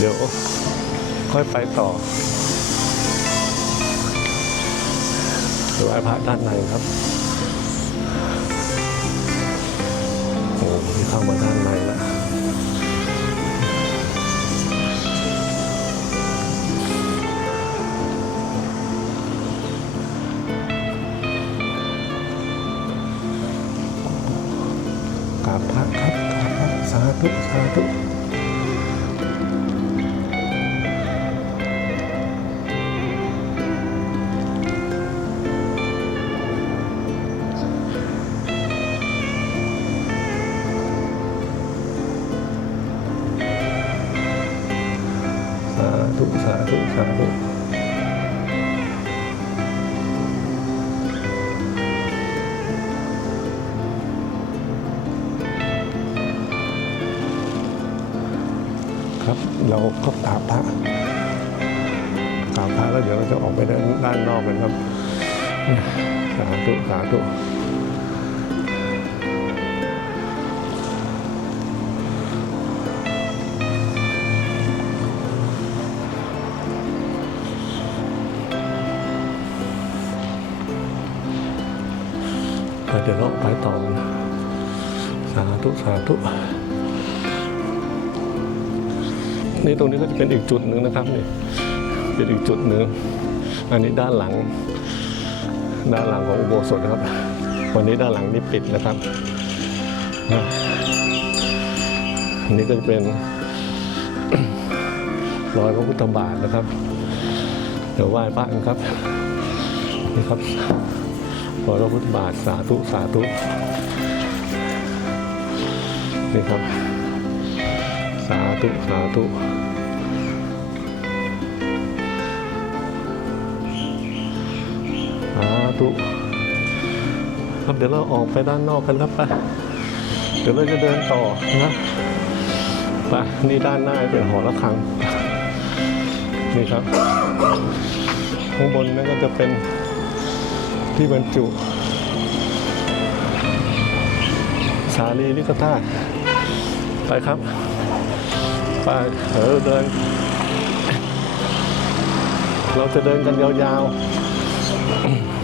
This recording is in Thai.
เดี๋ยวค่อยไปต่อไปไหว้พระด้านในครับ โอ้ที่เข้ามาด้านในแล้วกราบพระครับกราบพระสาธุสาธุาธุสาธุสาธุครับเราก็กราบพระกราบพระแล้วเดี๋ยวเราจะออกไปด้านด้านนอกกันครับสาธุสาธุ เดี๋ยวเราไปต่อกันสาธุสาธุนี่ตรงนี้ก็จะเป็นอีกจุดหนึ่งนะครับนี่เป็นอีกจุดหนึ่งอันนี้ด้านหลัง ด้านหลังของอุโบสถนะครับ วันนี้ด้านหลังนี้ปิดนะครับนะอันนี้ก็จะเป็นรอยพระพุทธบาทนะครับ เดี๋ยวไหว้พระกันครับนี่ครับ รอพระพุทธบาทสาธุสาธุนี่ครับ สาธุสาธุสาธุครับเดี๋ยวเราออกไปด้านนอกกันครับไปเดี๋ยวเราจะเดินต่อนะไปนี่ด้านหน้าเป็นหอระฆังนี่ครับ ข้างบนนั่นก็จะเป็น ที่บรรจุ สารีริกธาตุไปครับ ไปเออเดิน เราจะเดินกันยาวๆ